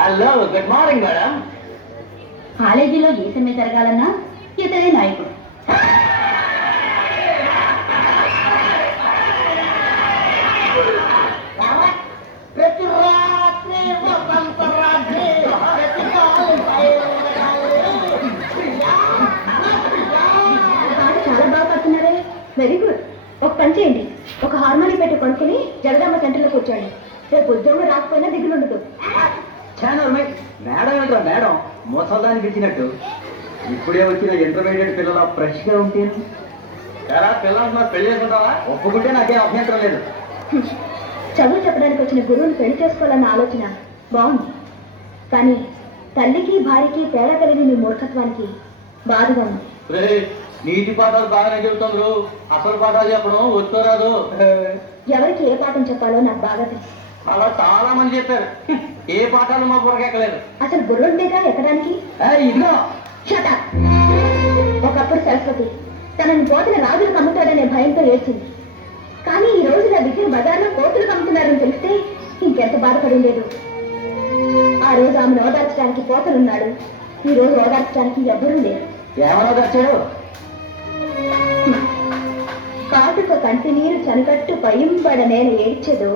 Hello good morning madam. కాలేజీలో ఏ సమ్మె జరగాలన్నా ఇతనే నాయకుడు. చాలా బాగా పడుతున్నారే. Very good. ఒక పని చేయండి, ఒక హార్మోని పెట్టి కొనుక్కుని జగదమ్మ సెంటర్లో కూర్చోండి. రేపు ఉద్యోగం రాకపోయినా దిగులు ఉండదు. మేడం ఏంట్రా మేడం, మోసల్దానికి ఇచ్చినట్టు. ఇప్పుడే వచ్చిన ఇంటర్మీడియట్ పిల్లల ఫ్రెష్గా ఉంటే పిల్లలు పెళ్లి చేసుకుంటావా? ఒప్పుకుంటే నాకేం అభ్యంతరం లేదు. చదువు చెప్పడానికి వచ్చిన గురువుని పెళ్లి చేసుకోవాలన్న ఆలోచన బాగుంది, కానీ తల్లికి భార్యకి తేడా కలిగిన మీ మూర్ఖత్వానికి బాధగా ఉంది. నీటి పాఠాలు బాగానే చెబుతారు, అసలు పాఠాలు చెప్పడం వచ్చోరాదు. ఎవరికి ఏ పాఠం చెప్పాలో నాకు బాగా తెలుసు. అలా చాలా మంది చెప్పారు, ఏ పాఠాలు మా బుర్రకెక్కలేదు. అసలు బుర్రుండేగా ఎక్కడానికి. ఇదిగో షటప్. ఒకప్పుడు సరస్వతి తనని పోతిన రాజులు కమ్ముతాడనే భయంతో ఏడ్చింది, కానీ ఈ రోజు నా విద్యను బజార్లో కోతులు కమ్ముతున్నారని తెలిస్తే ఇంకెంత బాధపడి ఉండేది. ఆ రోజు ఆమెను ఓదార్చడానికి పోతలున్నాడు, ఈ రోజు ఓదార్చడానికి ఎవ్వరూ లేరు. ఏమన్నా తెచ్చాడు? కాటుక కంటి నీరు చనికట్టు పయింబడ నేను ఏడ్చెదు.